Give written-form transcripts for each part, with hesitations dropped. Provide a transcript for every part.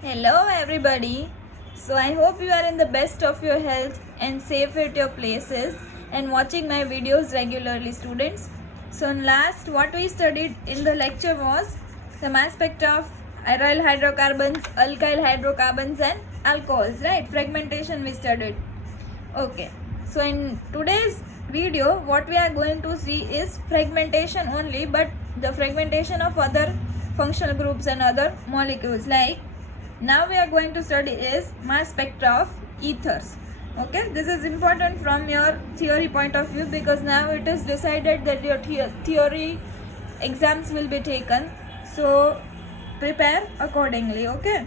Hello everybody. So I hope you are in the best of your health and safe at your places and watching my videos regularly, students. So in last what we studied in the lecture was some aspect of aryl hydrocarbons, alkyl hydrocarbons and alcohols, right? Fragmentation we studied. Okay. So in today's video what we are going to see is fragmentation only, but the fragmentation of other functional groups and other molecules. Like now we are going to study is mass spectra of ethers. Okay, this is important from your theory point of view because now it is decided that your theory exams will be taken, so prepare accordingly. Okay,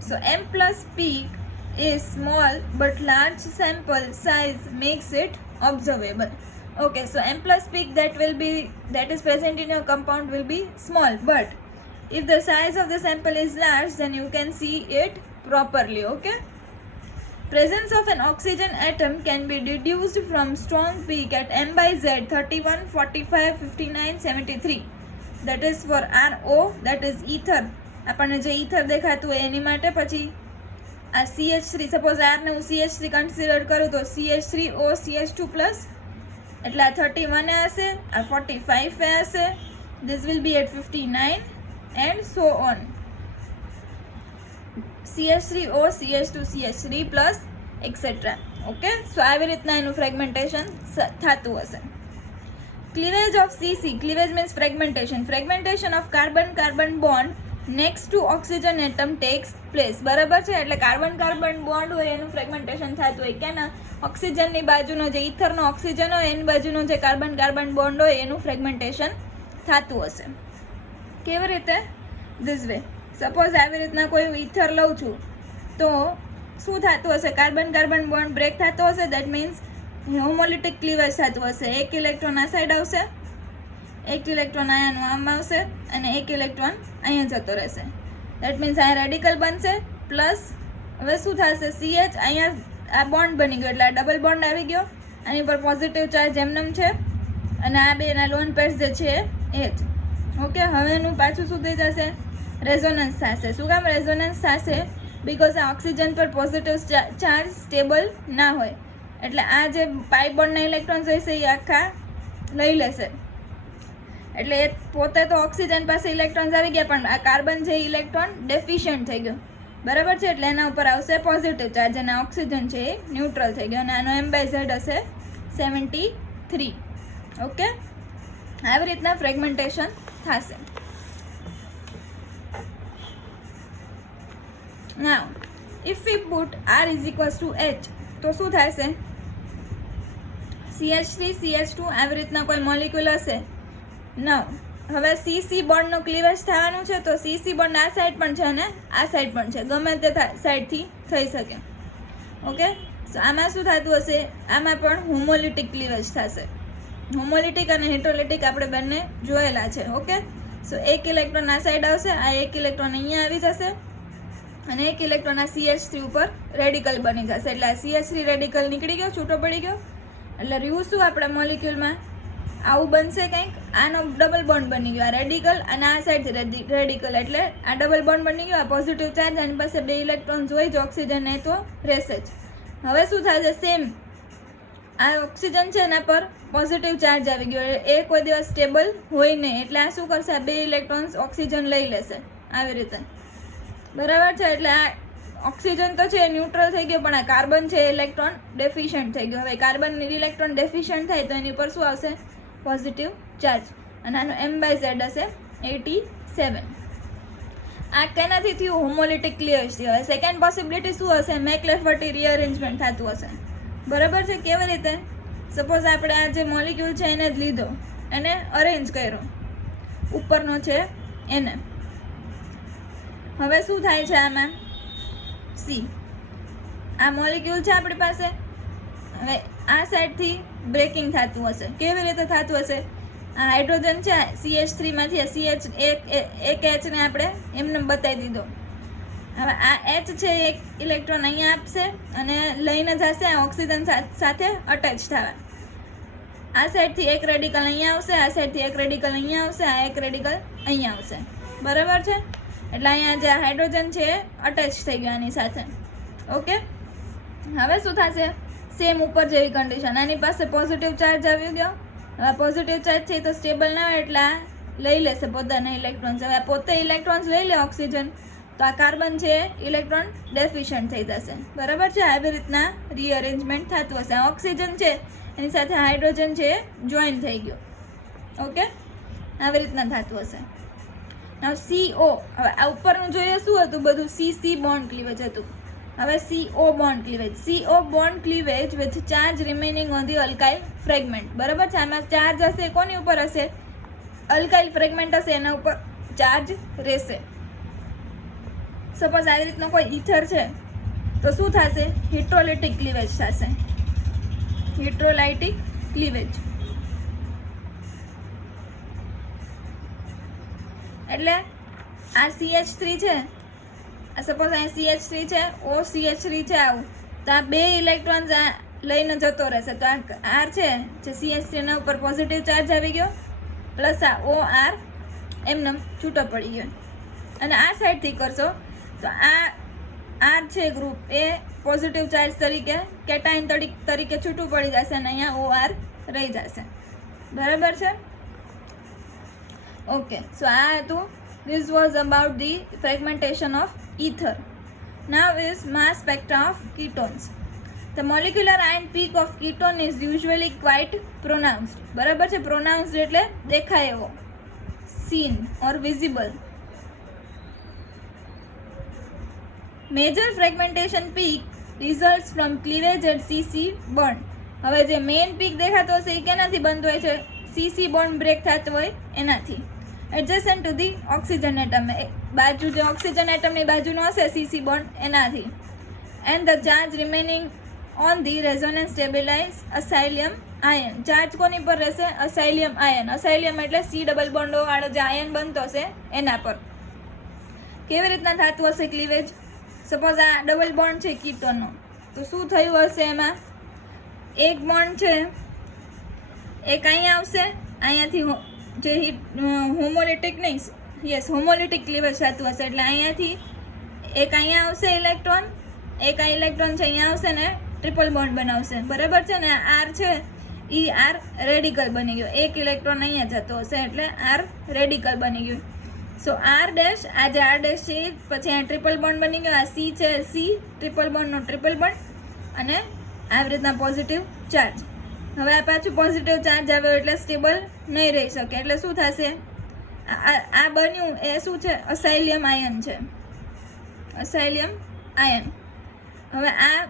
so M plus peak is small but large sample size makes it observable. Okay, so M plus peak that is present in your compound will be small, but if the size of the sample is large, then you can see it properly. Okay, presence of an oxygen atom can be deduced from strong peak at M by Z 31, 45, 59, 73. That is for RO, that is ether. આપણને જે ether દેખાતું હોય એની માટે પછી આ CH3, suppose R ને હું CH3 consider કરું તો CH3O CH2 પ્લસ એટલે આ 31 એ હશે, આ 45 એ હશે, this will be at 59 and so on. CH3O CH2 CH3 plus etc. Okay, so આવી રીતના એનું fragmentation થતું હશે. Cleavage of CC, cleavage means fragmentation of carbon bond next to oxygen atom takes place. બરાબર છે, એટલે કાર્બન બોન્ડ હોય એનું ફ્રેગમેન્ટેશન થતું હોય કેના ઓક્સિજનની બાજુનો જે ઇથરનો ઓક્સિજન હોય એની બાજુનો જે કાર્બન બોન્ડ હોય એનું ફ્રેગમેન્ટેશન થતું હશે. કેવી રીતે? This way. સપોઝ આવી રીતના કોઈ ઇથર લઉં છું તો શું થતું હશે? કાર્બન બોન્ડ બ્રેક થતો હશે. દેટ મીન્સ હોમોલિટિક ક્લીવેજ થતું હશે. એક ઇલેક્ટ્રોન આ સાઈડ આવશે, એક ઇલેક્ટ્રોન અહીંયાનું આમ આવશે અને એક ઇલેક્ટ્રોન અહીંયા જતો રહેશે. દેટ મીન્સ અહીંયા રેડિકલ બનશે પ્લસ હવે શું થશે? CH અહીંયા આ બોન્ડ બની ગયો એટલે આ ડબલ બોન્ડ આવી ગયો, આની પર પોઝિટિવ ચાર્જ એમનેમ છે અને આ બેના લોન પેર્સ જે છે એ જ. ઓકે, હવે એનું પાછું શું થઈ જશે? રેઝોનન્સ થશે. શું કામ રેઝોનન્સ થશે? બિકોઝ આ ઓક્સિજન પર પોઝિટિવ ચાર્જ સ્ટેબલ ના હોય એટલે આ જે પાઈ બોન્ડના ઇલેક્ટ્રોન્સ હશે એ આખા લઈ લેશે. એટલે એ પોતે તો ઓક્સિજન પાસે ઇલેક્ટ્રોન્સ આવી ગયા પણ આ કાર્બન છે ઇલેક્ટ્રોન ડેફિશિયન્ટ થઈ ગયો. બરાબર છે, એટલે એના ઉપર આવશે પોઝિટિવ ચાર્જ અને ઓક્સિજન છે એ ન્યુટ્રલ થઈ ગયો અને આનો M by Z હશે 73. ઓકે, આવી રીતના ફ્રેગમેન્ટેશન થશે. Now, if we put R is equals to H, તો શું થશે? CH3 CH2 આવી રીતના કોઈ મોલિક્યુલ હશે. Now, હવે CC બોન્ડનું ક્લીવેજ થવાનું છે તો CC બોન્ડ આ સાઈડ પણ છે અને આ સાઈડ પણ છે, ગમે તે સાઈડથી થઈ શકે. ઓકે, સો આમાં શું થતું હશે? આમાં પણ હોમોલિટિક ક્લીવેજ થશે. હોમોલિટિક અને હેટરોલિટિક આપણે બંને જોયેલા છે. ઓકે, સો એક ઇલેક્ટ્રોન આ સાઈડ આવશે, આ એક ઇલેક્ટ્રોન અહીંયા આવી જશે અને એક ઇલેક્ટ્રોન આ CH3 ઉપર રેડિકલ બની જશે. એટલે આ CH3 રેડિકલ નીકળી ગયો, છૂટો પડી ગયો. એટલે રહ્યું શું આપણા મોલિક્યુલમાં? આવું બનશે કંઈક, આનો ડબલ બોન્ડ બની ગયો, આ રેડિકલ અને આ સાઈડથી રેડિકલ, એટલે આ ડબલ બોન્ડ બની ગયો, આ પોઝિટિવ ચાર્જ, આની પાસે બે ઇલેક્ટ્રોન્સ હોય જ ઓક્સિજન એ તો રહેશે જ. હવે શું થશે? સેમ આ ઓક્સિજન છે એના પર પોઝિટિવ ચાર્જ આવી ગયો, એ કોઈ દિવસ સ્ટેબલ હોય નહીં એટલે આ શું કરશે? આ બે ઇલેક્ટ્રોન્સ ઓક્સિજન લઈ લેશે આવી રીતે. બરાબર છે, એટલે આ ઓક્સિજન તો છે ન્યુટ્રલ થઈ ગયો પણ આ કાર્બન છે ઇલેક્ટ્રોન ડેફિશિયન્ટ થઈ ગયો. હવે કાર્બન ઇલેક્ટ્રોન ડેફિશિયન્ટ થાય તો એની પર શું આવશે? પોઝિટિવ ચાર્જ અને આનો M by Z હશે 87. આ કેનાથી થયું? હોમોલિટિક ક્લીવેજથી. હવે સેકન્ડ પોસિબિલિટી શું હશે? મેકલેફર્ટી રીઅરેન્જમેન્ટ થતું હશે. બરાબર છે, કેવી રીતે? સપોઝ આપણે આ જે મોલિક્યુલ છે એને જ લીધો, એને અરેન્જ કર્યો, ઉપરનો છે એને. હવે શું થાય છે આમાં? C આ મોલિક્યુલ છે આપણી પાસે, હવે આ સાઈડથી બ્રેકિંગ થતું હશે. કેવી રીતે થતું હશે? આ હાઇડ્રોજન છે CH3 માંથી CH એક H ને આપણે એમને બતાવી દીધો. હવે આ H છે એક ઇલેક્ટ્રોન અહીંયા આપશે અને લઈને જશે આ ઓક્સિજન સાથે અટેચ થવા. આ સાઈડથી એક રેડિકલ અહીંયા આવશે, આ સાઈડથી એક રેડિકલ અહીંયા આવશે, આ એક રેડિકલ અહીંયા આવશે. બરાબર છે, એટલે અહીંયા જે હાઇડ્રોજન છે અટેચ થઈ ગયો આની સાથે. ઓકે, હવે શું થશે? સેમ ઉપર જેવી કન્ડિશન, આની પાસે પોઝિટિવ ચાર્જ આવી ગયો. હવે પોઝિટિવ ચાર્જ છે તો સ્ટેબલ ના હોય એટલે આ લઈ લેશે પોતાના ઇલેક્ટ્રોન્સ. હવે પોતે ઇલેક્ટ્રોન્સ લઈ લે ઓક્સિજન, તો આ કાર્બન છે ઇલેક્ટ્રોન ડેફિશિયન્ટ થઈ જશે. બરાબર છે? આવી રીતના રીઅરેન્જમેન્ટ થતું હશે. આ ઓક્સિજન છે એની સાથે હાઇડ્રોજન છે જોઈન થઈ ગયો. ઓકે, આવી રીતના થતું હશે. હવે CO, હવે આ ઉપરનું જોઈએ શું હતું? બધું CC બોન્ડ ક્લીવેજ હતું. હવે CO bond cleavage, CO bond cleavage with charge remaining on the alkyl fragment. બરાબર છે? આમાં ચાર્જ હશે કોની ઉપર હશે? અલ્કાઇલ ફ્રેગમેન્ટ હશે એના ઉપર ચાર્જ રહેશે. સપોઝ આવી રીતનો કોઈ ઈથર છે તો શું થશે? હિટ્રોલાઇટિક ક્લીવેજ થશે. હિટ્રોલાઇટિક ક્લીવેજ એટલે આ CH3 છે, આ સપોઝ અહીંયા CH3 છે, OCH3 છે આવું, તો આ બે ઇલેક્ટ્રોન્સ લઈને જતો રહેશે. તો આ R છે જે CH3 ના ઉપર પોઝિટિવ ચાર્જ આવી ગયો, પ્લસ આ OR એમને છૂટો પડી ગયો. અને આ સાઈડથી કરશો તો આ R છે ગ્રુપ એ પોઝિટિવ ચાર્જ તરીકે કેટાઇન તરીકે છૂટું પડી જશે અને અહીંયા OR રહી જશે. બરાબર છે? ઓકે, સો આ હતું. This was about the fragmentation of ether. Now is mass spectra of ketones. The molecular ion peak of ketone is usually quite pronounced. બરાબર છે? pronounced એટલે દેખાય એવો, seen or visible. Major fragmentation peak results from cleavage at CC bond. હવે જે main peak દેખાતો હશે એ કેનાથી બનતો હોય છે? CC બોન્ડ બ્રેક થતો હોય એનાથી. Adjacent to the oxygen atom, બાજુ જે ઓક્સિજન એટમની બાજુનો હશે CC બોન્ડ એનાથી. And the charge remaining on the resonance stabilize acylium ion. Charge કોની પર રહેશે? અસાઇલિયમ આયન. અસાઇલિયમ એટલે C ડબલ બોન્ડો વાળો જે આયન બનતો હશે એના પર. કેવી રીતના થતું હશે ક્લીવેજ? સપોઝ આ ડબલ બોન્ડ છે કીટોનનો, તો શું થયું હશે? એમાં એક બોન્ડ છે, એક અહીંયા આવશે, અહીંયાથી જે હોમોલિટિક નહીં, યસ હોમોલિટિક ક્લીવેજ થતું હશે. એટલે અહીંયાથી એક અહીંયા આવશે ઇલેક્ટ્રોન, એક આ ઇલેક્ટ્રોન છે અહીંયા આવશે ને ટ્રિપલ બોન્ડ બનાવશે. બરાબર છે ને? R છે એ R રેડિકલ બની ગયો, એક ઇલેક્ટ્રોન અહીંયા જતો હશે એટલે R રેડિકલ બની ગયું. સો R ડેશ, આ જે R ડેશ છે પછી આ ટ્રિપલ બોન્ડ બની ગયો, આ C છે C ટ્રિપલ બોન્ડનો ટ્રિપલ બોન્ડ અને આવી રીતના પોઝિટિવ ચાર્જ. હવે આ પાછું પોઝિટિવ ચાર્જ આવ્યો એટલે સ્ટેબલ નહીં રહી શકે. એટલે શું થશે? આ બન્યું એ શું છે? અસાઇલિયમ આયન છે, અસાઇલિયમ આયન. હવે આ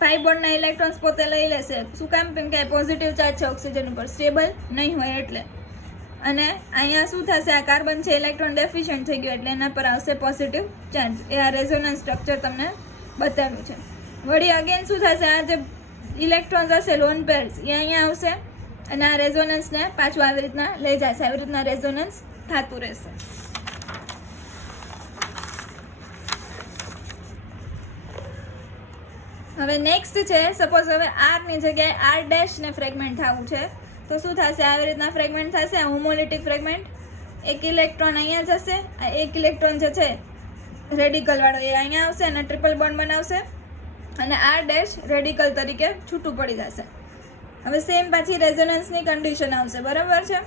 પાઈ બોન્ડના ઇલેક્ટ્રોન્સ પોતે લઈ લેશે. શું કામ? કેમ કે પોઝિટિવ ચાર્જ છે ઓક્સિજન ઉપર, સ્ટેબલ નહીં હોય એટલે. અને અહીંયા શું થશે? આ કાર્બન છે ઇલેક્ટ્રોન ડેફિશિયન્ટ થઈ ગયો એટલે એના પર આવશે પોઝિટિવ ચાર્જ. એ આ રેઝોનન્સ સ્ટ્રક્ચર તમને બતાવ્યું છે. વળી અગેન શું થશે? આ જે ઇલેક્ટ્રોન્સ હશે લોન પેર્સ એ અહીંયા આવશે અને આ રેઝોનન્સને પાછું આવી રીતના લઈ જશે. આવી રીતના રેઝોનન્સ થતું રહેશે. હવે નેક્સ્ટ છે, સપોઝ હવે આરની જગ્યાએ R ડેશને ફ્રેગમેન્ટ થવું છે તો શું થશે? આવી રીતના ફ્રેગમેન્ટ થશે. આ હોમોલિટિક ફ્રેગમેન્ટ, એક ઇલેક્ટ્રોન અહીંયા જશે, આ એક ઇલેક્ટ્રોન જે છે રેડિકલ વાળો એ અહીંયા આવશે અને ટ્રિપલ બોન્ડ બનાવશે અને R ડેશ રેડિકલ તરીકે છૂટું પડી જશે. હવે સેમ પાછી રેઝોનન્સની કન્ડિશન આવશે. બરાબર છે?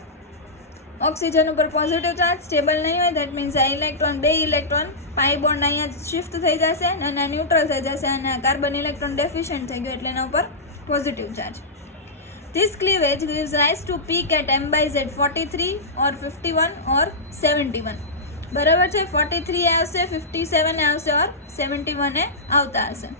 ઓક્સિજન ઉપર પોઝિટિવ ચાર્જ સ્ટેબલ નહીં હોય, દેટ મીન્સ આ ઇલેક્ટ્રોન, બે ઇલેક્ટ્રોન પાઈ બોન્ડ અહીંયા શિફ્ટ થઈ જશે અને આ ન્યુટ્રલ થઈ જશે અને આ કાર્બન ઇલેક્ટ્રોન ડેફિશિયન્ટ થઈ ગયો એટલે એના ઉપર positive charge. This cleavage gives rise to peak at M by Z 43 or 51 or 71. બરાબર છે? 43 આવશે, 57 આવશે or 71 આવતા હશે.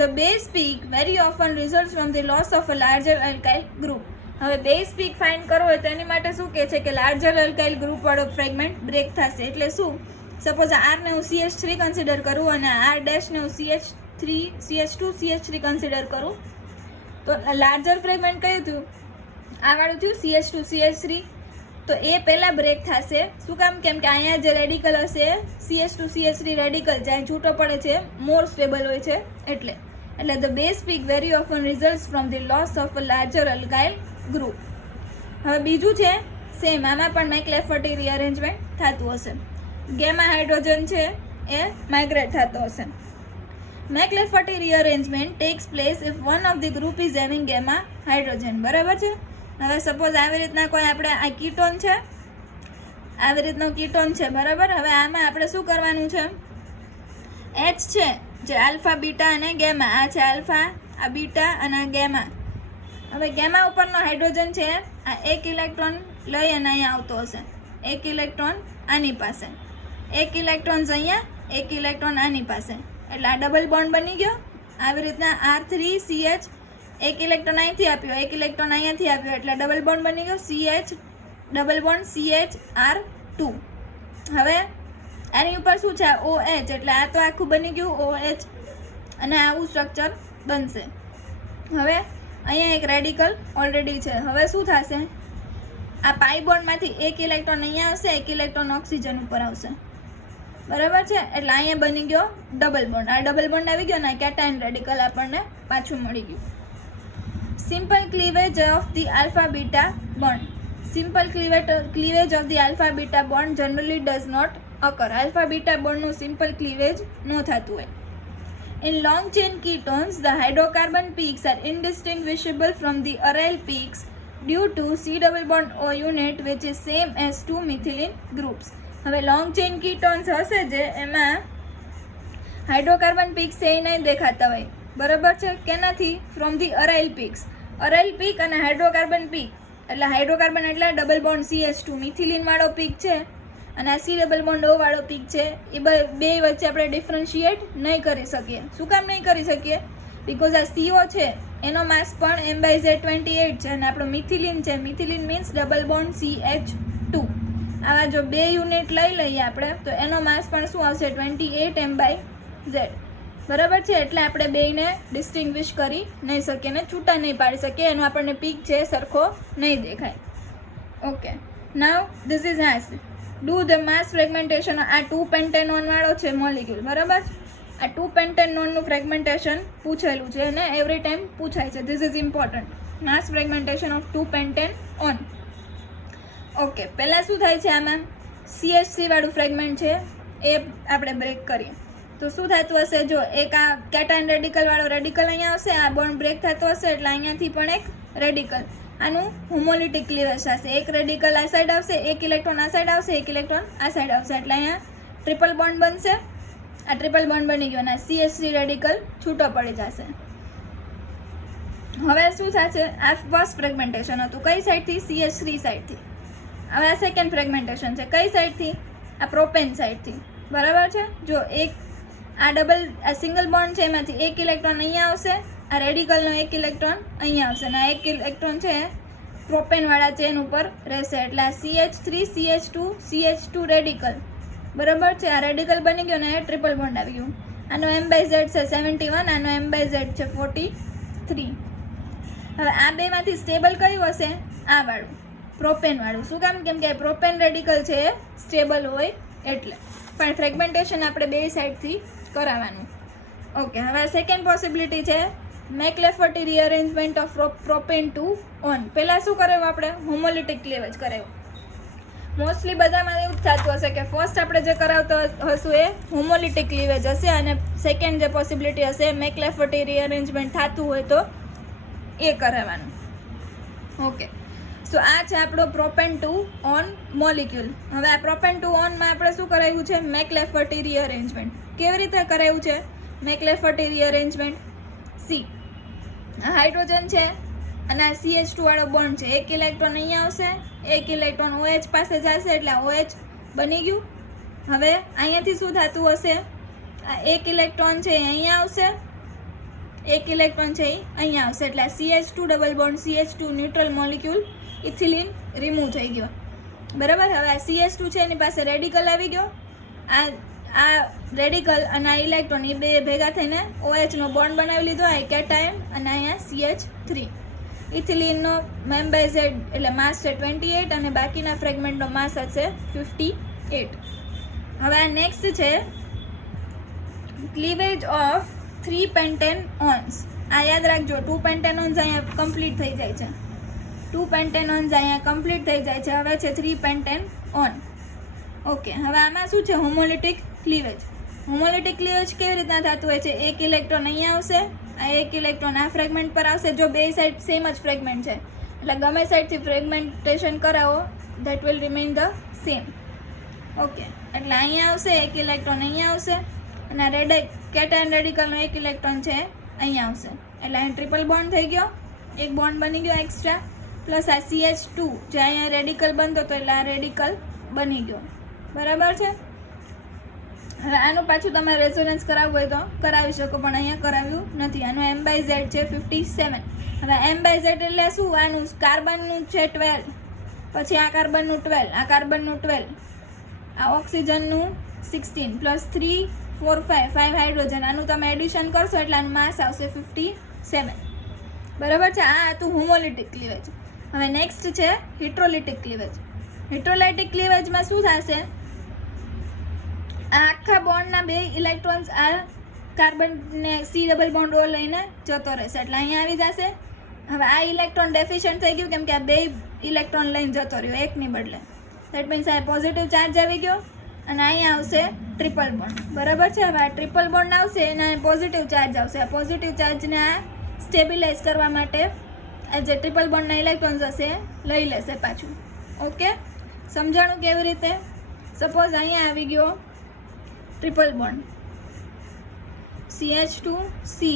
The base peak very often results from the loss of a larger alkyl group. હવે બેઝ પીક ફાઇન્ડ કરવો હોય તો એની માટે શું કહે છે કે લાર્જર અલ્કાઇલ ગ્રુપ વાળો ફ્રેગમેન્ટ બ્રેક થશે. એટલે શું? સપોઝ R ને હું CH3 કન્સિડર કરું અને R ડેશ ને હું CH2 CH3 કન્સિડર કરું તો લાર્જર ફ્રેગમેન્ટ કયું થયું? આ વાળું થયું CH2 CH3. તો એ પહેલાં બ્રેક થશે. શું કામ? કેમ કે અહીંયા જે રેડિકલ હશે CH2 CH3 રેડિકલ જ્યાં છૂટો પડે છે મોર સ્ટેબલ હોય છે એટલે. એટલે the base peak very often results from the loss of a larger alkyl group. હવે બીજું છે સેમ, આમાં પણ મેકલેફર્ટી રીઅરેન્જમેન્ટ થતું હશે. ગેમા હાઇડ્રોજન છે એ માઇગ્રેટ થતો હશે. McLafferty rearrangement takes place if one of the group is having gamma hydrogen. બરાબર છે. હવે સપોઝ આવી રીતના કોઈ આપણે આ કીટોન છે, આવી રીતનો કીટોન છે, બરાબર. હવે આમાં આપણે શું કરવાનું છે, એચ છે જે આલ્ફા બીટા અને ગેમા, આ છે આલ્ફા, આ બીટા અને આ ગેમા. હવે ગેમા ઉપરનો હાઇડ્રોજન છે આ એક ઇલેક્ટ્રોન લઈ અને અહીંયા આવતો હશે, એક ઇલેક્ટ્રોન આની પાસે, એક ઇલેક્ટ્રોન અહીંયા, એક ઇલેક્ટ્રોન આની પાસે, એટલે આ ડબલ બોન્ડ બની ગયો. આવી રીતના R3CH એક ઇલેક્ટ્રોન અહીંથી આપ્યો, એક ઇલેક્ટ્રોન અહીંયાથી આપ્યો, એટલે ડબલ બોન્ડ બની ગયો, CH ડબલ બોન્ડ CHR2. હવે આની ઉપર શું છે, OH, એટલે આ તો આખું બની ગયું OH અને આવું સ્ટ્રક્ચર બનશે. હવે અહીંયા એક રેડિકલ ઓલરેડી છે. હવે શું થશે, આ પાઈ બોન્ડમાંથી એક ઇલેક્ટ્રોન અહીંયા આવશે, એક ઇલેક્ટ્રોન ઓક્સિજન ઉપર આવશે, બરાબર છે. એટલે અહીંયા બની ગયો ડબલ બોન્ડ. આ ડબલ બોન્ડ આવી ગયો ને, કેટાયન રેડિકલ આપણને પાછું મળી ગયું. Simple cleavage of the alpha beta bond. Simple cleavage of the alpha beta bond generally does not occur. Alpha beta બોન્ડનું સિમ્પલ ક્લીવેજ ન થતું હોય. In long chain ketones, the hydrocarbon peaks are indistinguishable from the aryl peaks due to C double bond O unit which is same as two methylene groups. હવે long chain કીટોન્સ હશે જે એમાં hydrocarbon peaks છે એ નહીં દેખાતા હોય, બરાબર છે. કેનાથી? From the aryl peaks. Aryl peak અને હાઇડ્રોકાર્બન પીક, એટલે હાઇડ્રોકાર્બન એટલે ડબલ બોન્ડ CH2 મિથિલિન વાળો પીક છે અને આ C ડબલ બોન્ડ O વાળો પીક છે. એ બે વચ્ચે આપણે ડિફરન્શિએટ નહીં કરી શકીએ. શું કામ નહીં કરી શકીએ? બિકોઝ આ CO છે એનો માસ પણ M/Z28 છે અને આપણો મિથિલિન છે, methylene means double bond CH2. આવા જો બે યુનિટ લઈ લઈએ આપણે તો એનો માસ પણ શું આવશે, 28 M/Z, બરાબર છે. એટલે આપણે બેયને ડિસ્ટિંગ્વિશ કરી નહીં શકીએ ને છૂટા નહીં પાડી શકીએ. એનો આપણને પીક છે સરખો નહીં દેખાય. Okay, now this is asked, do the mass fragmentation. આ 2 પેન્ટેનોન વાળો છે મોલિક્યુલ, બરાબર. આ 2 પેન્ટેનોનનું ફ્રેગમેન્ટેશન પૂછેલું છે અને એવરી ટાઈમ પૂછાય છે. This is important. Mass fragmentation of 2 pentanone. Okay, પહેલાં શું થાય છે, આમાં CH3 વાળું ફ્રેગમેન્ટ છે એ આપણે બ્રેક કરીએ તો શું થતું હશે, જો એક આ કેટાયન રેડિકલ વાળો રેડિકલ અહીંયા આવશે, આ બોન્ડ બ્રેક થતો હશે એટલે અહીંયાથી પણ એક રેડિકલ, આનું હોમોલિટિક ક્લીવેજ થશે. એક રેડિકલ આ સાઈડ આવશે, એક ઇલેક્ટ્રોન આ સાઈડ આવશે, એક ઇલેક્ટ્રોન આ સાઈડ આવશે, એટલે અહીંયા ટ્રિપલ બોન્ડ બનશે. આ ટ્રિપલ બોન્ડ બની ગયો અને CH3 રેડિકલ છૂટો પડી જશે. હવે શું થશે, આ ફર્સ્ટ ફ્રેગમેન્ટેશન હતું કઈ સાઈડથી, CH3 સાઈડથી. હવે આ સેકન્ડ ફ્રેગમેન્ટેશન છે કઈ સાઈડથી, આ પ્રોપેન સાઈડથી, બરાબર છે. જો એક આ સિંગલ બોન્ડ છે એમાંથી એક ઇલેક્ટ્રોન અહીંયા આવશે, આ રેડિકલનો એક ઇલેક્ટ્રોન અહીંયા આવશે અને આ એક ઇલેક્ટ્રોન છે પ્રોપેનવાળા ચેન ઉપર રહેશે, એટલે આ CH3 CH2 રેડિકલ, બરાબર છે. આ રેડિકલ બની ગયો ને એ ટ્રિપલ બોન્ડ આવી ગયું. આનો M/Z છે 71, આનો M/Z છે 43. હવે આ બેમાંથી સ્ટેબલ કયું હશે, આ વાળું, પ્રોપેન વાળું. શું કામ? કેમ કે પ્રોપેન રેડિકલ છે એ સ્ટેબલ હોય એટલે. પણ ફ્રેગમેન્ટેશન આપણે બે સાઈડથી કરાવવાનું. ઓકે, હવે સેકન્ડ પોસિબિલિટી છે મેકલેફર્ટી રીઅરેન્જમેન્ટ ઓફ પ્રોપેન ટુ ઓન. પહેલાં શું કરાવ્યું આપણે, હોમોલિટિક ક્લીવેજ કરાવ્યું. મોસ્ટલી બધામાં એવું જ થતું હશે કે ફર્સ્ટ આપણે જે કરાવતો હશું એ હોમોલિટિક ક્લીવેજ હશે અને સેકન્ડ જે પોસિબિલિટી હશે મેકલેફર્ટી રીઅરેન્જમેન્ટ થતું હોય તો એ કરાવવાનું. ઓકે, સો આ છે આપણો પ્રોપેન ટુ ઓન મોલિક્યુલ. હવે આ પ્રોપેન ટુ ઓનમાં આપણે શું કરાવ્યું છે, મેકલેફર્ટી રીઅરેન્જમેન્ટ. કેવી રીતે કરાવ્યું છે મેકલેફર્ટી રીઅરેન્જમેન્ટ? સી, આ હાઇડ્રોજન છે અને આ CH2 વાળો બોન્ડ છે, એક ઇલેક્ટ્રોન અહીંયા આવશે, એક ઇલેક્ટ્રોન OH પાસે જશે એટલે OH બની ગયું. હવે અહીંયાથી શું થતું હશે, આ એક ઇલેક્ટ્રોન છે એ અહીંયા આવશે, એક ઇલેક્ટ્રોન છે એ અહીંયા આવશે, એટલે આ CH2 double bond CH2 neutral molecule ethylene remove થઈ ગયો, બરાબર. હવે આ CH2 છે એની પાસે રેડિકલ આવી ગયો, આ રેડિકલ અને આ ઇલેક્ટ્રોન એ બે ભેગા થઈને OH નો બોન્ડ બનાવી લીધો, આ કેટાયન અને અહીંયા CH3. ઇથિલિનનો M/Z એટલે માસ છે 28 અને બાકીના ફ્રેગમેન્ટનો માસ હશે 58. હવે આ નેક્સ્ટ છે ક્લીવેજ ઓફ 3 પેન્ટેનોન્સ. આ યાદ રાખજો, 2 પેન્ટેનોન્સ અહીંયા કમ્પ્લીટ થઈ જાય છે, 2 પેન્ટેનોન્સ અહીંયા કમ્પ્લીટ થઈ જાય છે. હવે છે 3 પેન્ટેનોન. ઓકે, હવે આમાં શું છે? હોમોલિટિક ક્લીવેજ. હોમોલિટિક ક્લીવેજ કેવી રીતના થતું હોય છે? એક ઇલેક્ટ્રોન અહીંયા આવશે, આ એક ઇલેક્ટ્રોન આ ફ્રેગમેન્ટ પર આવશે. જો બે સાઈડ સેમ જ ફ્રેગમેન્ટ છે એટલે ગમે સાઈડથી ફ્રેગમેન્ટેશન કરાવો that will remain the same. Okay, એટલે અહીંયા આવશે એક ઇલેક્ટ્રોન, અહીંયા આવશે, અને આ કેટાયન રેડિકલનો એક ઇલેક્ટ્રોન છે અહીંયા આવશે. એટલે અહીં ટ્રિપલ બોન્ડ થઈ ગયો, એક બોન્ડ બની ગયો એક્સ્ટ્રા, પ્લસ આ CH2 જે અહીંયા રેડિકલ બનતો હતો એટલે આ રેડિકલ બની ગયો. બરાબર છે? હવે આનું પાછું તમે રેઝોનન્સ કરાવવું હોય તો કરાવી શકો, પણ અહીંયા કરાવ્યું નથી. આનું M/Z છે 57. હવે M/Z એટલે શું? આનું કાર્બનનું છે 12, પછી આ કાર્બનનું 12, આ કાર્બનનું 12, આ ઓક્સિજનનું 16 પ્લસ 3 4 5 હાઇડ્રોજન. આનું તમે એડિશન કરશો એટલે આનું માસ આવશે 57. બરાબર છે? આ હતું હોમોલિટિક ક્લીવેજ. હવે નેક્સ્ટ છે હિટ્રોલિટિક ક્લીવેજ. હિટ્રોલાઇટિક ક્લીવેજમાં શું થશે? આ આખા બોન્ડના બે ઇલેક્ટ્રોન્સ આ કાર્બનને C ડબલ બોન્ડ O લઈને જતો રહેશે એટલે અહીંયા આવી જશે. હવે આ ઇલેક્ટ્રોન ડેફિશિયન્ટ થઈ ગયું કેમ કે આ બે ઇલેક્ટ્રોન લઈને જતો રહ્યો એકની બદલે. દેટ મીન્સ આ પોઝિટિવ ચાર્જ આવી ગયો અને અહીંયા આવશે ટ્રિપલ બોન્ડ. બરાબર છે? હવે આ ટ્રિપલ બોન્ડ આવશે અને પોઝિટિવ ચાર્જ આવશે. આ પોઝિટિવ ચાર્જને આ સ્ટેબિલાઇઝ કરવા માટે આ જે ટ્રિપલ બોન્ડના ઇલેક્ટ્રોન્સ હશે લઈ લેશે પાછું. ઓકે, સમજાણું કેવી રીતે? સપોઝ અહીંયા આવી ગયો triple bond CH2C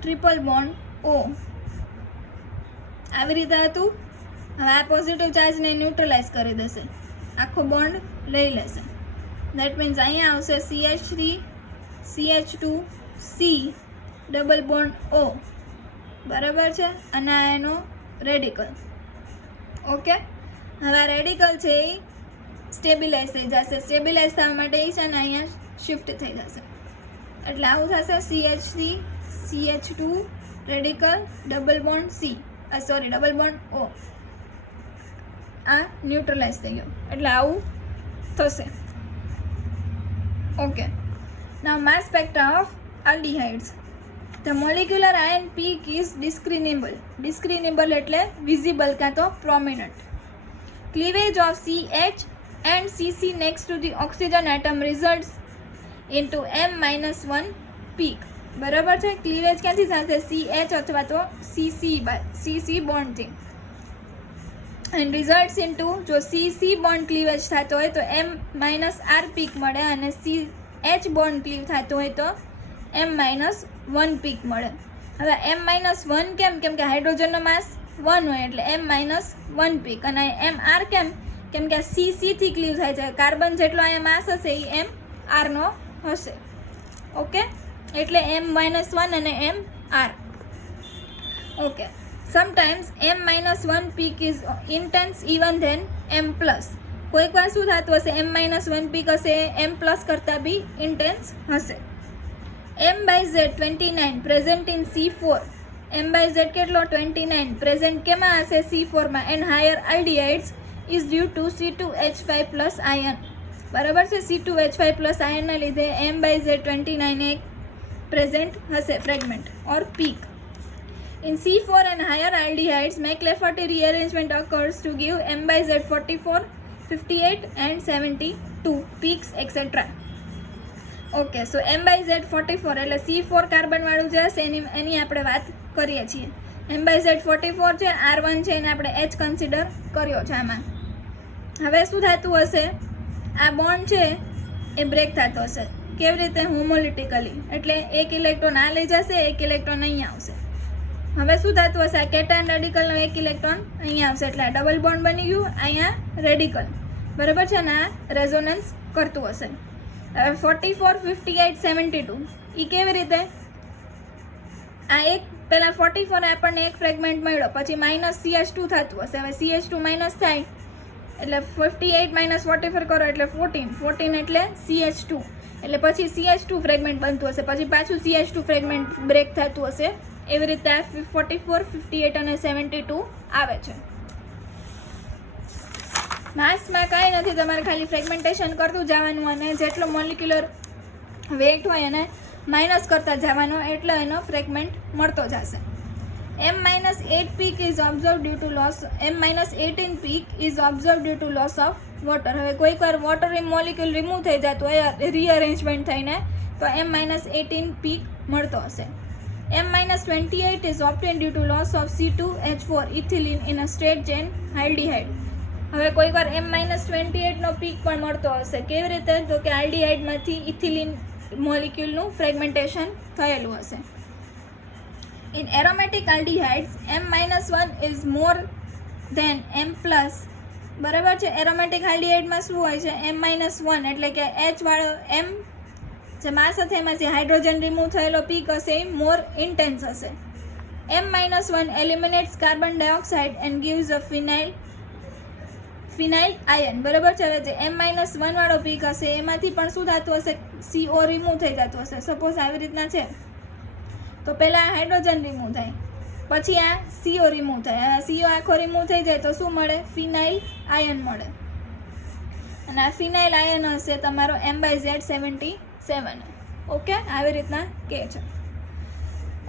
triple bond O, આવી રીતે હતું. હવે આ પોઝિટિવ ચાર્જને ન્યુટ્રલાઇઝ કરી દેશે, આખો બોન્ડ લઈ લેશે. દેટ મીન્સ અહીંયા આવશે CH3 CH2C double bond O. બરાબર છે? અને આ એનો રેડિકલ. ઓકે, હવે આ રેડિકલ છે એ સ્ટેબિલાઇઝ થઈ જશે. સ્ટેબિલાઇઝ થવા માટે એ છે ને અહીંયા શિફ્ટ થઈ જશે એટલે આવું થશે CH3 CH2 radical double bond double bond O. આ ન્યુટ્રલાઇઝ થઈ ગયો એટલે આવું થશે. Okay, now mass spectra of aldehydes. The molecular ion peak is discernible. Discernible એટલે visible કાં તો prominent. Cleavage of CH and CC next to the oxygen atom results into M-1 peak. બરાબર છે? ક્લીવેજ ક્યાંથી થશે? CH અથવા તો CC બોન્ડથી. And results into, જો CC બોન્ડ ક્લીવેજ થતો હોય તો M-R પીક મળે અને CH બોન્ડ ક્લીવ થતો હોય તો M-1 પીક મળે. હવે M-1 કેમ? કેમ કે હાઇડ્રોજનનો માસ 1 હોય એટલે M-1 પીક. અને MR કેમ? કેમ કે CC થી ક્લીવ થાય છે. કાર્બન જેટલો અહીંયા માસ હશે એ MR નો હશે. ઓકે, એટલે M-1 અને MR. Okay, sometimes M-1 peak is intense even then M+. કોઈક વાર શું થતું હશે? M-1 પીક હશે M+ કરતાં બી ઇન્ટેન્સ હશે. M/Z 29 present in C4. M/Z કેટલો? 29 પ્રેઝન્ટ કેમાં હશે? C4 માં. And higher aldehydes is due to C2H5+ ion. બરાબર છે? C2H5+ ion ના લીધે M/Z 29 એક પ્રેઝન્ટ હશે fragment or peak. In C4 and higher aldehydes, McLafferty rearrangement occurs to give M/Z 44, 58 and 72 peaks etc. Okay, so M/Z 44 એટલે C4 carbon વાળું જે હશે એની આપણે વાત કરીએ છીએ. M/Z 44 છે, R1 છે, એને આપણે H કન્સિડર કર્યો છે આમાં. હવે શું થતું હશે? આ બોન્ડ છે એ બ્રેક થતો હશે. કેવી રીતે? હોમોલિટિકલી. એટલે એક ઇલેક્ટ્રોન આ લઈ જશે, એક ઇલેક્ટ્રોન અહીંયા આવશે. હવે શું થતું હશે? આ કેટાયન રેડિકલનો એક ઇલેક્ટ્રોન અહીંયા આવશે એટલે આ ડબલ બોન્ડ બની ગયું, અહીંયા રેડિકલ. બરાબર છે? ને આ રેઝોનન્સ કરતું હશે. હવે 44, 58, 72 એ કેવી રીતે? આ એક પહેલાં 44 આપણને એક ફ્રેગમેન્ટ મળ્યો, પછી -CH2 થતું હશે. હવે CH2 માઇનસ થાય એટલે 58 - 44 કરો એટલે 14 એટલે CH2 એટલે પછી CH2 ફ્રેગમેન્ટ બનતું હશે, પછી પાછું CH2 ફ્રેગમેન્ટ બ્રેક થતું હશે. એવી રીતે આ 44, 58 અને 72 આવે છે. માસમાં કાંઈ નથી, તમારે ખાલી ફ્રેગમેન્ટેશન કરતું જવાનું અને જેટલો મોલિક્યુલર વેઇટ હોય એને માઇનસ કરતા જવાનો એટલે એનો ફ્રેગમેન્ટ મળતો જશે. M-8 peak is observed due to loss. M-18 peak is observed due to loss of water. હવે કોઈક વાર વોટર મોલિક્યુલ રિમૂવ થઈ જતું હોય રીઅરેન્જમેન્ટ થઈને તો M-18 પીક મળતો હશે. M-28 is obtained due to loss of C2H4 ethylene in a straight chain aldehyde. હવે કોઈક વાર M-28 નો પીક પણ મળતો હશે. કેવી રીતે? તો કે આલ્ડીહાઇડમાંથી ઇથિલિન મોલિક્યુલનું ફ્રેગમેન્ટેશન થયેલું હશે. In aromatic aldehydes, M-1 is more than M+. બરાબર છે. એરોમેટિક આલ્ડીહાઇડમાં શું હોય છે? M-1 એટલે કે H વાળો M જે માસ સાથે એમાં જે હાઇડ્રોજન રિમૂવ થયેલો પીક હશે એ મોર ઇન્ટેન્સ હશે. M-1 eliminates carbon dioxide and gives a phenyl ion. બરાબર છે. હવે જે M-1 વાળો પીક હશે એમાંથી પણ શું થતું હશે? CO રિમૂવ થઈ જતું હશે. સપોઝ આવી રીતના છે તો પહેલાં હાઇડ્રોજન રિમૂવ થાય, પછી આ CO રિમૂવ થાય. CO આખો રિમૂવ થઈ જાય તો શું મળે? ફિનાઇલ આયન મળે. અને આ ફિનાઇલ આયન હશે તમારો M/Z77. ઓકે, આવી રીતના કે છે.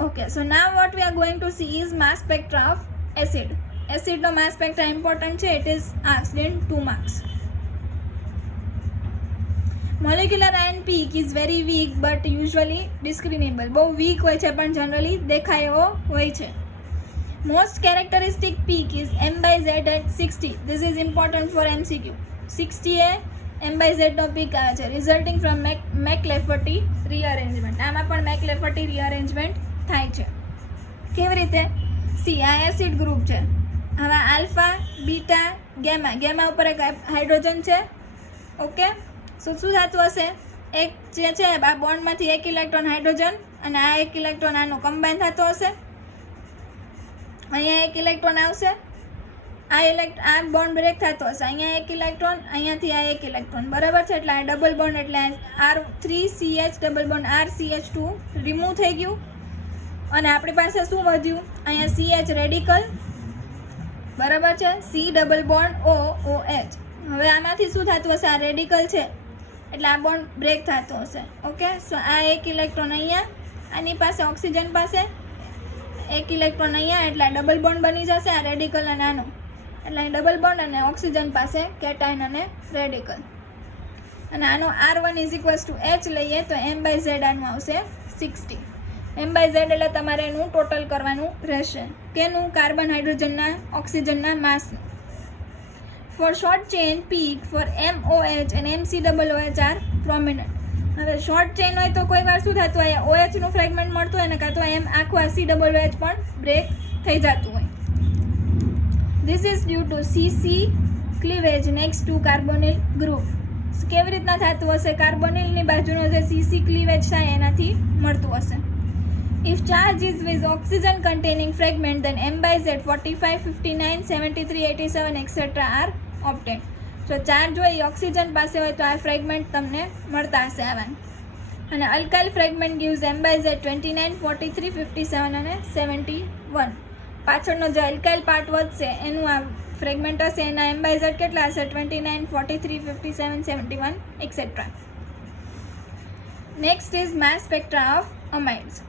Okay, so now what we are going to see is mass spectra of acid. એસિડનો માસ સ્પેક્ટ્રા ઇમ્પોર્ટન્ટ છે. It is asked in 2 marks. Molecular ion peak is very weak but usually discernible. બહુ weak હોય છે પણ generally દેખાય એવો હોય છે. Most characteristic peak is M/Z at 60. This is important for MCQ. 60 એ M/Z નો પીક આવે છે રિઝલ્ટિંગ ફ્રોમ મેકલેફર્ટી રીઅરેન્જમેન્ટ. આમાં પણ મેકલેફર્ટી રીઅરેન્જમેન્ટ થાય છે. કેવી રીતે? સી, આ એસિડ ગ્રુપ છે. હવે આલ્ફા, બીટા, ગેમા. ગેમા ઉપર એક હાઇડ્રોજન છે. ઓકે, શું થતું હશે? એક જે છે આ બોન્ડમાંથી એક ઇલેક્ટ્રોન હાઇડ્રોજન અને આ એક ઇલેક્ટ્રોન આનો કમ્બાઈન થતો હશે. અહીંયા એક ઇલેક્ટ્રોન આવશે, આ બોન્ડ બ્રેક થતો હશે. અહીંયા એક ઇલેક્ટ્રોન, અહીંયાથી આ એક ઇલેક્ટ્રોન. બરાબર છે. એટલે આ ડબલ બોન્ડ એટલે R3CH double bond RCH2 remove થઈ ગયું અને આપણી પાસે શું વધ્યું? અહીંયા CH રેડિકલ. બરાબર છે. C double bond OH. હવે આમાંથી શું થતું હશે? આ રેડિકલ છે એટલે આ બોન્ડ બ્રેક થતો હશે. ઓકે, સો આ એક ઇલેક્ટ્રોન અહીંયા, આની પાસે ઓક્સિજન પાસે એક ઇલેક્ટ્રોન અહીંયા, એટલે આ ડબલ બોન્ડ બની જશે. આ રેડિકલ અને આનો એટલે અહીં ડબલ બોન્ડ અને ઓક્સિજન પાસે કેટાઇન અને રેડિકલ. અને આનો R1 = H લઈએ તો M/Z આનું આવશે 60. M/Z એટલે તમારે એનું ટોટલ કરવાનું રહેશે. કેનું? કાર્બન, હાઇડ્રોજનના, ઓક્સિજનના માસનું. For short chain peak for MOH and MCOOH are prominent. હવે શોર્ટ ચેન હોય તો કોઈ વાર શું થતું હોય? OH નું ફ્રેગમેન્ટ મળતું હોય ને કાં તો એમ આખું આ COOH પણ બ્રેક થઈ જતું હોય. This is due to CC cleavage next to carbonyl group. કેવી રીતના થતું હશે? કાર્બોનિલની બાજુનો જે CC ક્લીવેજ થાય એનાથી મળતું હશે. If charge is with oxygen containing fragment then M/Z 45, 59, 73, 87 etc. are obtained. જો ચાર્જ હોય ઓક્સિજન પાસે હોય તો આ ફ્રેગમેન્ટ તમને મળતા હશે આવા. અને અલ્કાઇલ ફ્રેગમેન્ટ gives M/Z 29, 43, 57 અને 71. પાછળનો જે અલ્કાઇલ પાર્ટ વધશે એનું આ ફ્રેગમેન્ટ હશે, એના M/Z કેટલા હશે? 29, 43, 57, 71 etc. Next is mass spectra of amides.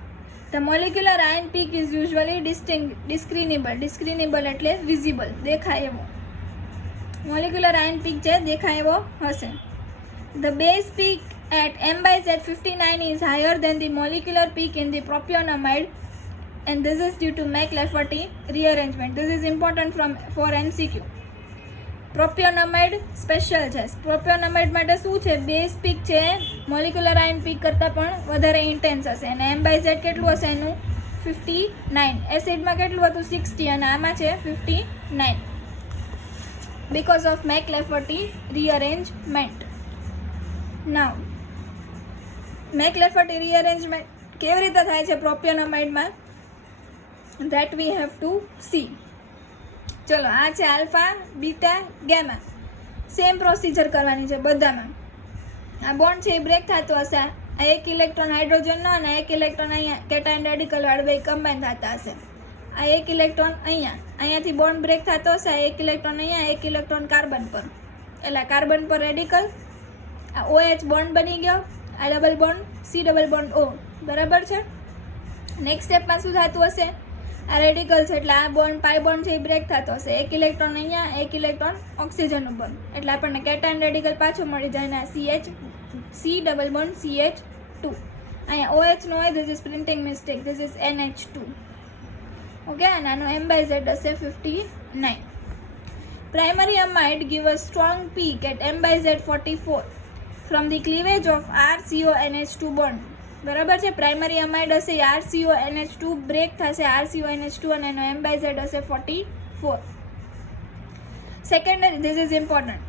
The molecular ion peak is usually discernible. Discernible એટલે visible, દેખાય એવો. મોલિક્યુલર આયન પીક છે દેખાય એવો હશે. The base peak at M/Z 59 is higher than the molecular peak in the propionamide and this is due to McLafferty rearrangement. This is important for MCQ. Propionamide special છે. Propionamide માટે શું છે? Base peak છે molecular ion peak કરતાં પણ વધારે intense હશે અને M/Z કેટલું હશે એનું? 59. એસિડમાં કેટલું હતું? 60 અને આમાં છે 59 because of McLafferty rearrangement. Now McLafferty rearrangement કેવી રીતે થાય છે પ્રોપિયોનામાઇડમાં? that we have to see. ચલો, આ છે alpha, beta, gamma. Same procedure કરવાની છે બધામાં. આ બોન્ડ છે એ બ્રેક થતો હશે. આ એક ઇલેક્ટ્રોન હાઇડ્રોજનનો અને એક ઇલેક્ટ્રોન અહીંયા કેટાઇન રેડિકલ વાળા બે કમ્બાઈન થતા હશે. આ એક ઇલેક્ટ્રોન અહીંયાથી બોન્ડ બ્રેક થતો હશે. આ એક ઇલેક્ટ્રોન અહીંયા, એક ઇલેક્ટ્રોન કાર્બન પર, એટલે કાર્બન પર રેડિકલ. આ OH બોન્ડ બની ગયો. આ double bond C double bond O. બરાબર છે. નેક્સ્ટ સ્ટેપમાં શું થતું હશે? આ રેડિકલ છે એટલે આ બોન્ડ પાઈ બોન્ડ છે એ બ્રેક થતો હશે. એક ઇલેક્ટ્રોન અહીંયા, એક ઇલેક્ટ્રોન ઓક્સિજનનું બોન્ડ, એટલે આપણને કેટાયન રેડિકલ પાછો મળી જાય ને C ડબલ બોન્ડ CH2. અહીંયા OH નો હોય, this is printing mistake, this is NH2. Okay, અને આનો M/Z હશે 59. Primary amide give a strong peak at M/Z 44 from the cleavage of RCONH2 bond. બરાબર છે, પ્રાઇમરી અમાઇડ હશે RCONH2 બ્રેક થશે RCONH2 અને એનો M/Z હશે 44. Secondary, this is important,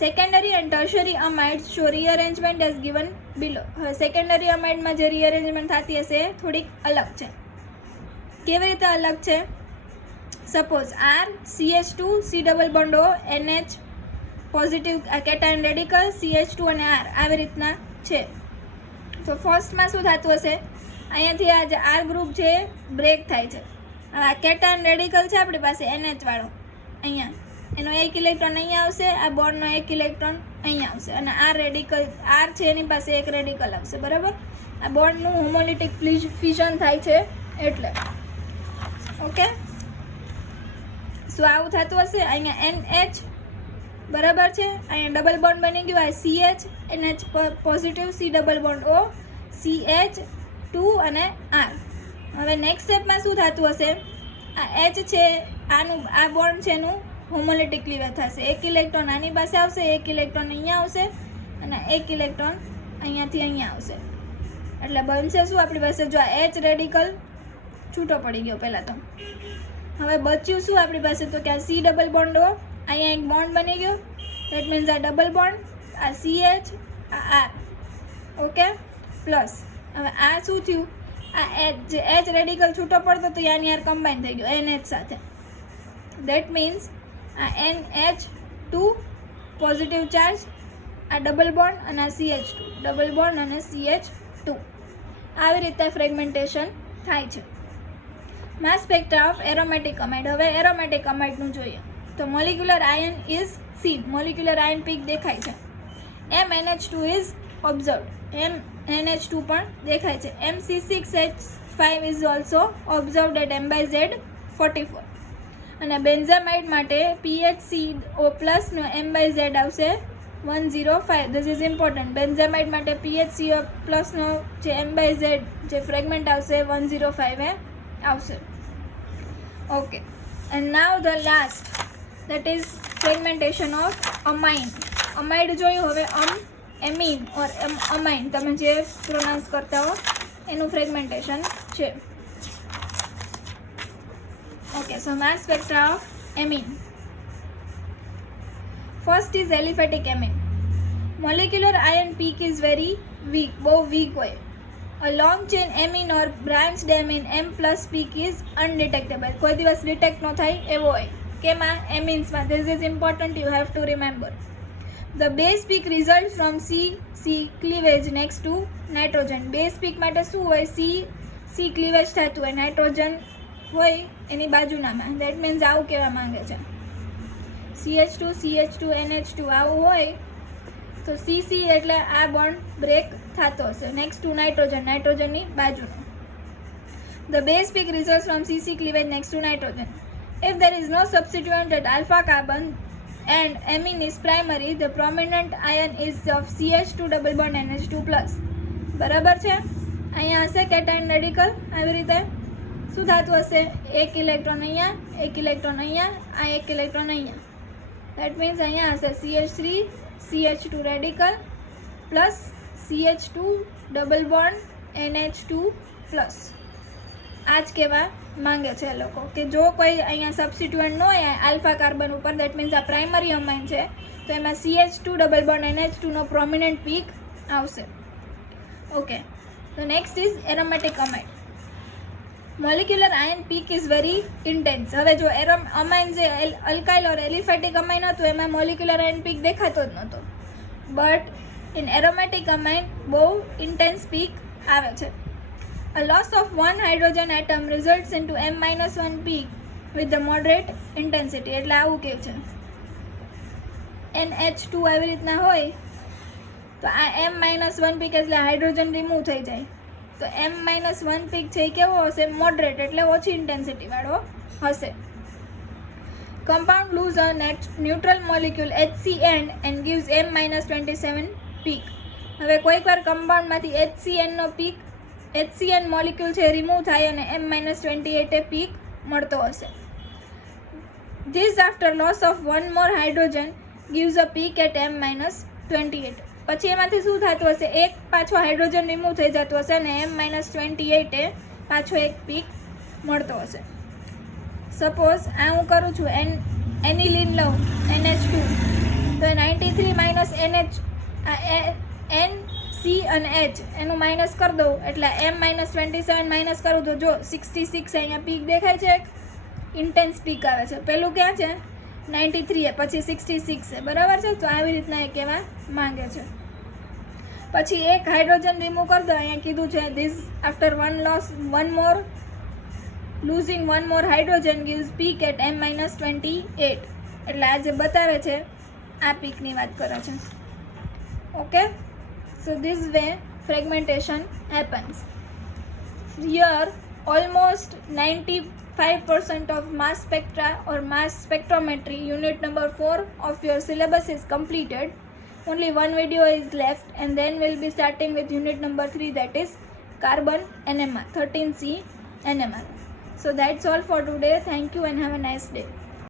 secondary and tertiary amide show rearrangement as given below. હવે secondary અમાઇડમાં જે રીઅરેન્જમેન્ટ થતી હશે એ થોડીક અલગ છે. કેવી રીતે અલગ છે? Suppose R CH2 C double bond O NH positive cation radical CH2 અને R આવી રીતના છે. તો ફર્સ્ટમાં શું થતું હશે, અહીંયાથી આ જે R ગ્રુપ છે બ્રેક થાય છે. આ કેટાયન રેડિકલ છે આપણી પાસે NH વાળો, અહીંયા એનો એક ઇલેક્ટ્રોન અહીંયા આવશે, આ બોન્ડનો એક ઇલેક્ટ્રોન અહીંયા આવશે, અને આ રેડિકલ R છે એની પાસે એક રેડિકલ આવશે. બરાબર, આ બોન્ડનું હોમોલિટિક ફ્યુઝન થાય છે એટલે. ઓકે, સો આવું થતું હશે. અહીંયા NH બરાબર છે, અહીંયા ડબલ બોન્ડ બની ગયું, આ CH NH positive C double bond O CH2 અને R. હવે નેક્સ્ટ સ્ટેપમાં શું થતું હશે, આ H છે આનું, આ બોન્ડ છે એનું હોમોલિટિક ક્લીવેજ થશે. એક ઇલેક્ટ્રોન આની પાસે આવશે, એક ઇલેક્ટ્રોન અહીંયા આવશે, અને એક ઇલેક્ટ્રોન અહીંયાથી અહીંયા આવશે. એટલે બનશે શું આપણી પાસે, જો આ H રેડિકલ છૂટો પડી ગયો પહેલાં તો. હવે બચ્યું શું આપણી પાસે, તો કે આ C ડબલ બોન્ડ O, અહીંયા એક બોન્ડ બની ગયો, દેટ મીન્સ આ ડબલ બોન્ડ, આ CH, આ R. ઓકે, પ્લસ હવે આ શું થયું, આ H જે H રેડિકલ છૂટો પડતો તો યાર યાર કમ્બાઈન થઈ ગયો NH સાથે. દેટ મીન્સ આ NH2 પોઝિટિવ ચાર્જ, આ ડબલ બોન્ડ અને આ CH2 ડબલ બોન્ડ અને CH2. આવી રીતે ફ્રેગમેન્ટેશન થાય છે. Mass spectra of aromatic amide. હવે એરોમેટિક અમાઇડનું જોઈએ તો molecular ion is C, molecular ion peak દેખાય છે. MNH2 ઇઝ ઓબ્ઝર્વડ, MNH2 પણ દેખાય છે. MC6H5 is also observed at M/Z 44. અને બેન્ઝામાઇડ માટે PHCO નો M/Z આવશે 105. ધીસ ઇઝ ઇમ્પોર્ટન્ટ, બેન્ઝામાઇડ માટે PHCO નો જે M/Z જે ફ્રેગમેન્ટ આવશે 105 એ આવશે. Okay, and now the last, that is fragmentation of amine. amide જોયું, હવે amine or amine તમે જે પ્રોનાઉન્સ કરતા હો એનું ફ્રેગમેન્ટેશન છે. Okay, so mass spectra of amine. First is aliphatic amine. Molecular ion peak is very weak, બહુ weak હોય. A long chain amine or branched amine M plus peak is undetectable. કોઈ દિવસ detect ન થાય એવો હોય. કેમાં? એમિન્સમાં. This is important, you have to remember. The base peak results from C cleavage next to nitrogen. Base peak માટે શું હોય? C cleavage થતું હોય, નાઇટ્રોજન હોય એની બાજુનામાં. That means આવું કહેવા માંગે છે, CH2 NH2 આવું હોય તો CC એટલે આ બોન્ડ બ્રેક થતો હશે નેક્સ્ટ ટુ નાઇટ્રોજન, નાઇટ્રોજનની બાજુનો. The base peak results from CC cleavage next to nitrogen. If there is no substituent at alpha carbon and amine is primary, the prominent ion is of CH2 double bond NH2 plus. બરાબર છે, અહીંયા હશે cation radical. આવી રીતે શું થતું હશે, એક ઇલેક્ટ્રોન અહીંયા, એક ઇલેક્ટ્રોન અહીંયા, આ એક ઇલેક્ટ્રોન અહીંયા. દેટ મીન્સ અહીંયા હશે CH3 CH2 radical plus CH2 double bond NH2 plus. આ જ કહેવા માંગે છે એ લોકો કે જો કોઈ અહીંયા સબસ્ટિટ્યુઅન્ટ ન હોય આલ્ફા કાર્બન ઉપર, દેટ મીન્સ આ પ્રાઇમરી અમાઇન છે, તો એમાં CH2 ડબલ બોન્ડ NH2 નો પ્રોમિનન્ટ પીક આવશે. ઓકે, તો next is aromatic amine. Molecular ion peak is very intense. હવે જો અમાઇન જે અલ્કાઇલ ઓર એલિફેટિક અમાઇન હતું એમાં મોલિક્યુલર આયન પીક દેખાતો જ નહોતો, બટ ઇન એરોમેટિક અમાઇન બહુ ઇન્ટેન્સ પીક આવે છે. A loss of one hydrogen atom results into M-1 peak with the moderate intensity. એટલે આવું કેવું છે, NH2 આવી રીતના હોય તો આ M-1 પીક એટલે હાઇડ્રોજન રિમૂવ થઈ જાય, તો M-1 પીક છે એ કેવો હશે? મોડરેટ, એટલે ઓછી ઇન્ટેન્સિટીવાળો હશે. Compound loose a neutral molecule HCN and gives M-27 peak. હવે કોઈક વાર કમ્પાઉન્ડમાંથી HCN મોલિક્યુલ છે રિમૂવ થાય અને M-28 એ પીક મળતો હશે. This after loss of one more hydrogen gives a peak at M-28. પછી એમાંથી શું થતું હશે? એક પાછો હાઇડ્રોજન રિમૂવ થઈ જતો હશે અને M-28 એ પાછો એક પીક મળતો હશે. સપોઝ આ હું કરું છું એનિલિન લઉં NH2, તો 93 માઇનસ NH NC અને H એનું માઇનસ કરી દઉં એટલે M-27 માઇનસ કરું તો જો 66 અહીંયા પીક દેખાય છે, ઇન્ટેન્સ પીક આવે છે. પેલું ક્યાં છે? 93 એ, પછી 66 છે, બરાબર છે. તો આવી રીતના એ કહેવા માંગે છે. પછી એક હાઇડ્રોજન રિમૂવ કરી દો. અહીંયા કીધું છે this after losing one more hydrogen gives peak at M-28. એટલે આ જે બતાવે છે આ પીકની વાત કરે છે. Okay, so this way fragmentation happens. Here almost 95% of mass spectra or mass spectrometry unit number 4 of your syllabus is completed. Only one video is left and then we'll be starting with unit number 3, that is carbon NMR, 13C NMR. So that's all for today. Thank you and have a nice day.